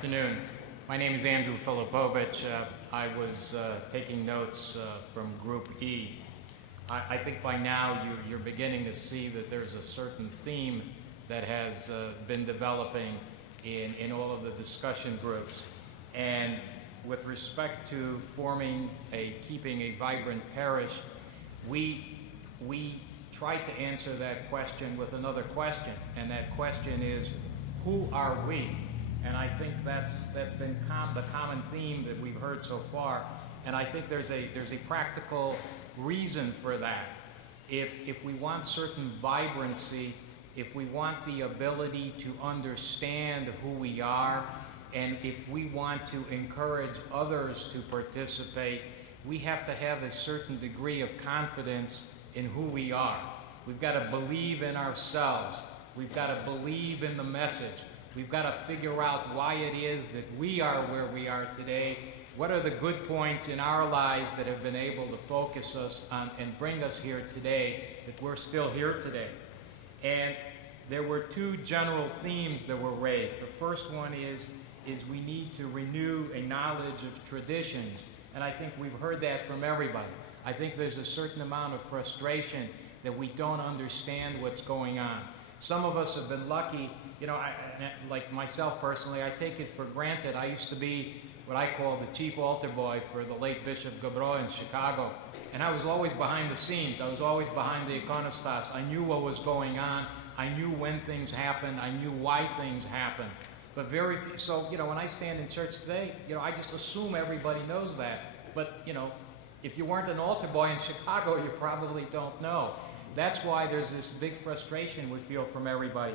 afternoon. My name is Andrew Filipovich. I was taking notes from Group E. I think by now you're beginning to see that there's a certain theme that has been developing in all of the discussion groups. And with respect to keeping a vibrant parish, we tried to answer that question with another question, and that question is, who are we? And I think that's been the common theme that we've heard so far. And I think there's a practical reason for that. If we want certain vibrancy, if we want the ability to understand who we are, and if we want to encourage others to participate, we have to have a certain degree of confidence in who we are. We've got to believe in ourselves. We've got to believe in the message. We've got to figure out why it is that we are where we are today. What are the good points in our lives that have been able to focus us on and bring us here today, that we're still here today? And there were two general themes that were raised. The first one is we need to renew a knowledge of traditions. And I think we've heard that from everybody. I think there's a certain amount of frustration that we don't understand what's going on. Some of us have been lucky, like myself personally, I take it for granted. I used to be what I call the chief altar boy for the late Bishop Gabro in Chicago. And I was always behind the scenes. I was always behind the iconostas. I knew what was going on. I knew when things happened. I knew why things happened. But very few, so, when I stand in church today, I just assume everybody knows that. But, if you weren't an altar boy in Chicago, you probably don't know. That's why there's this big frustration we feel from everybody.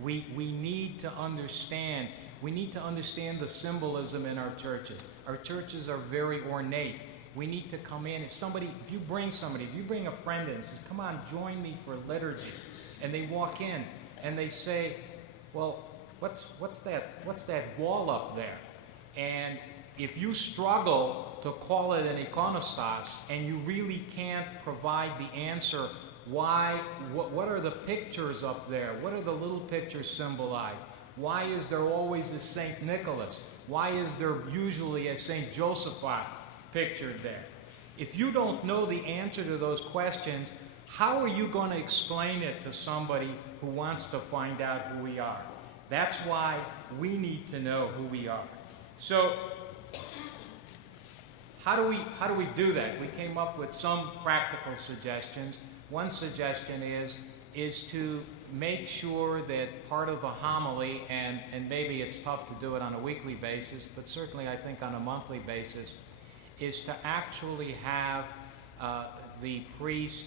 We need to understand. We need to understand the symbolism in our churches. Our churches are very ornate. We need to come in. If you bring a friend in and says, come on, join me for liturgy. And they walk in and they say, well, what's that wall up there? And if you struggle to call it an iconostas and you really can't provide the answer, what are the pictures up there? What are the little pictures symbolized? Why is there always a St. Nicholas? Why is there usually a St. Josephat pictured there? If you don't know the answer to those questions, how are you going to explain it to somebody who wants to find out who we are? That's why we need to know who we are. So, how do we do that? We came up with some practical suggestions. One suggestion is to make sure that part of the homily, and maybe it's tough to do it on a weekly basis, but certainly I think on a monthly basis, is to actually have the priest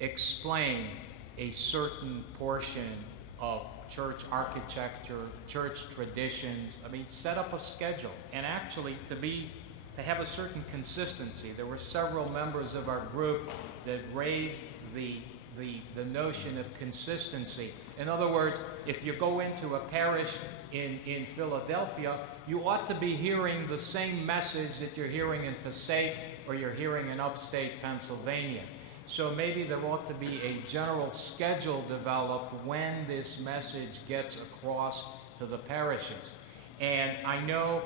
explain a certain portion of church architecture, church traditions. Set up a schedule, and actually to have a certain consistency. There were several members of our group that raised the notion of consistency. In other words, if you go into a parish in Philadelphia, you ought to be hearing the same message that you're hearing in Passaic or you're hearing in upstate Pennsylvania. So maybe there ought to be a general schedule developed when this message gets across to the parishes. And I know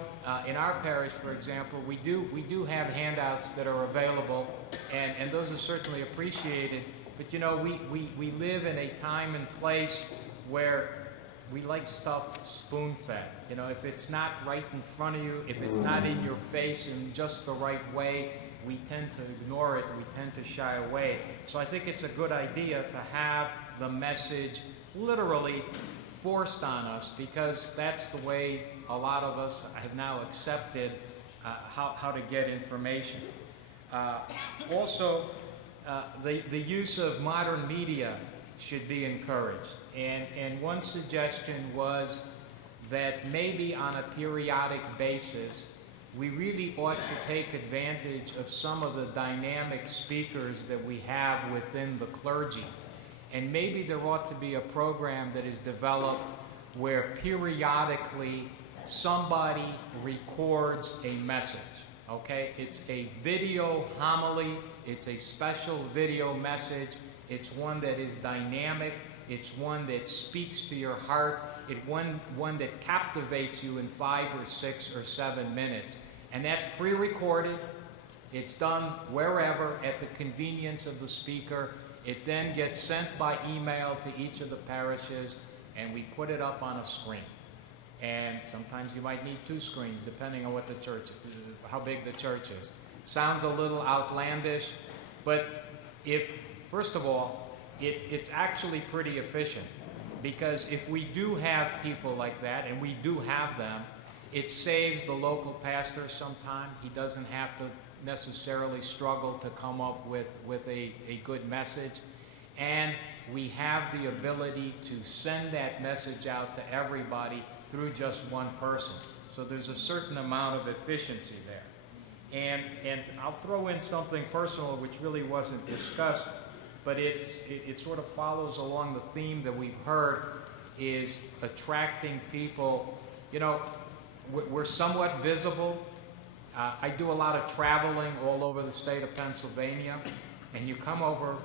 in our parish, for example, we do have handouts that are available, and those are certainly appreciated. But we live in a time and place where we like stuff spoon-fed. If it's not right in front of you, if it's not in your face in just the right way, we tend to ignore it, we tend to shy away. So I think it's a good idea to have the message literally forced on us, because that's the way a lot of us have now accepted how to get information. Also, the use of modern media should be encouraged. And one suggestion was that maybe on a periodic basis, we really ought to take advantage of some of the dynamic speakers that we have within the clergy. And maybe there ought to be a program that is developed where periodically somebody records a message, okay? It's a video homily, it's a special video message, it's one that is dynamic, it's one that speaks to your heart, one that captivates you in 5 or 6 or 7 minutes. And that's pre-recorded. It's done wherever at the convenience of the speaker. It then gets sent by email to each of the parishes, and we put it up on a screen. And sometimes you might need 2 screens, depending on what the church, how big the church is. Sounds a little outlandish, but first of all, it's actually pretty efficient. Because if we do have people like that, and we do have them, it saves the local pastor some time. He doesn't have to necessarily struggle to come up with a good message. And we have the ability to send that message out to everybody through just one person. So there's a certain amount of efficiency there. And I'll throw in something personal which really wasn't discussed, but it sort of follows along the theme that we've heard, is attracting people. You know, we're somewhat visible. I do a lot of traveling all over the state of Pennsylvania, and you come over,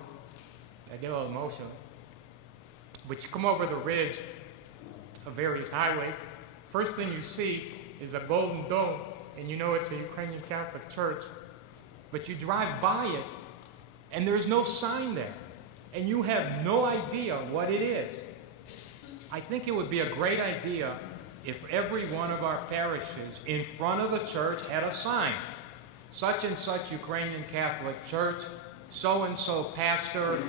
I get a little emotional, but you come over the ridge of various highways, first thing you see is a golden dome, and you know it's a Ukrainian Catholic church, but you drive by it, and there's no sign there, and you have no idea what it is. I think it would be a great idea if every one of our parishes in front of the church had a sign. Such and such Ukrainian Catholic Church, so-and-so pastor,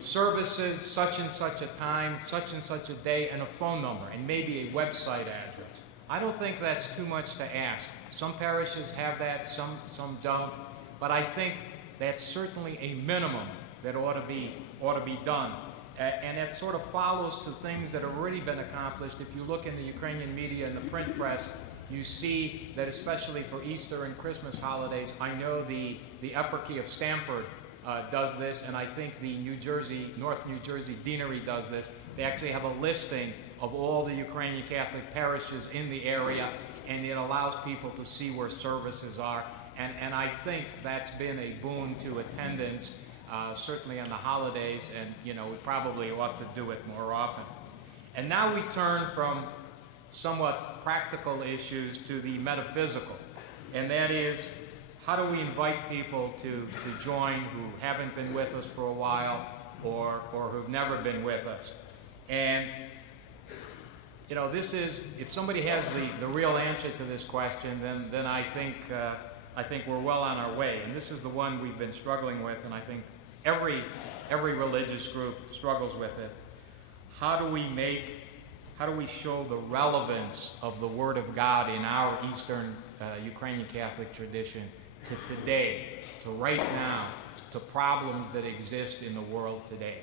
services, such and such a time, such and such a day, and a phone number, and maybe a website address. I don't think that's too much to ask. Some parishes have that, some don't, but I think that's certainly a minimum that ought to be done. And it sort of follows to things that have already been accomplished. If you look in the Ukrainian media and the print press, you see that especially for Easter and Christmas holidays, I know the Eparchy of Stamford does this, and I think the North New Jersey Deanery does this. They actually have a listing of all the Ukrainian Catholic parishes in the area, and it allows people to see where services are. And I think that's been a boon to attendance, certainly on the holidays, and we probably ought to do it more often. And now we turn from somewhat practical issues to the metaphysical, and that is, how do we invite people to join who haven't been with us for a while or who've never been with us? And this is, if somebody has the real answer to this question, then I think we're well on our way. And this is the one we've been struggling with, and I think every religious group struggles with it. How do we show the relevance of the Word of God in our Eastern Ukrainian Catholic tradition to today, to right now, to problems that exist in the world today?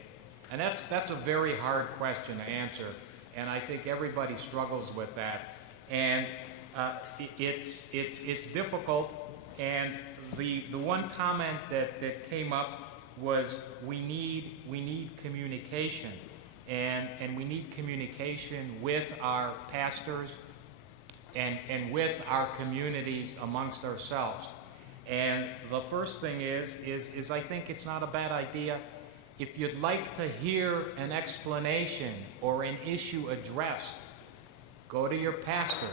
And that's a very hard question to answer, and I think everybody struggles with that. And it's difficult. And the one comment that came up was we need communication, and we need communication with our pastors and with our communities amongst ourselves. And the first thing is I think it's not a bad idea, if you'd like to hear an explanation or an issue addressed, go to your pastor.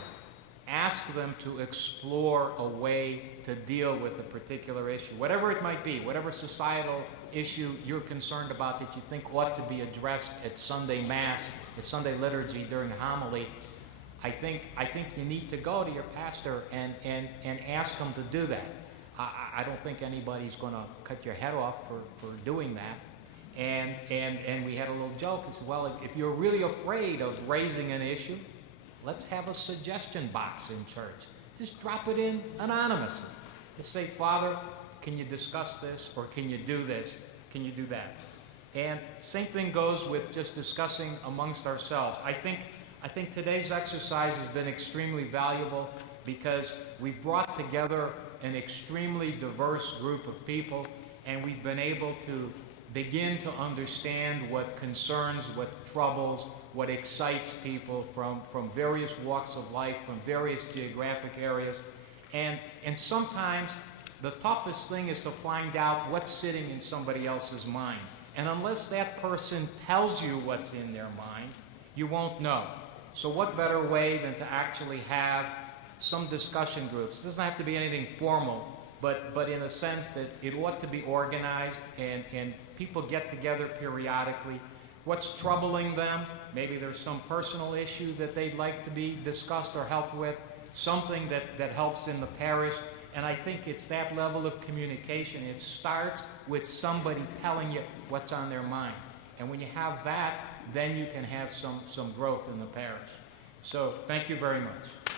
Ask them to explore a way to deal with a particular issue, whatever it might be, whatever societal issue you're concerned about that you think ought to be addressed at Sunday Mass, at Sunday liturgy during homily. I think you need to go to your pastor and ask him to do that. I don't think anybody's going to cut your head off for doing that. And we had a little joke. I said, well, if you're really afraid of raising an issue, let's have a suggestion box in church. Just drop it in anonymously. Just say, Father, can you discuss this? Or can you do this? Can you do that? And same thing goes with just discussing amongst ourselves. I think today's exercise has been extremely valuable because we've brought together an extremely diverse group of people, and we've been able to begin to understand what concerns, what troubles, what excites people from various walks of life, from various geographic areas. And sometimes the toughest thing is to find out what's sitting in somebody else's mind. And unless that person tells you what's in their mind, you won't know. So what better way than to actually have some discussion groups? It doesn't have to be anything formal, but in a sense that it ought to be organized and people get together periodically. What's troubling them? Maybe there's some personal issue that they'd like to be discussed or helped with, something that helps in the parish. And I think it's that level of communication. It starts with somebody telling you what's on their mind. And when you have that, then you can have some growth in the parish. So thank you very much.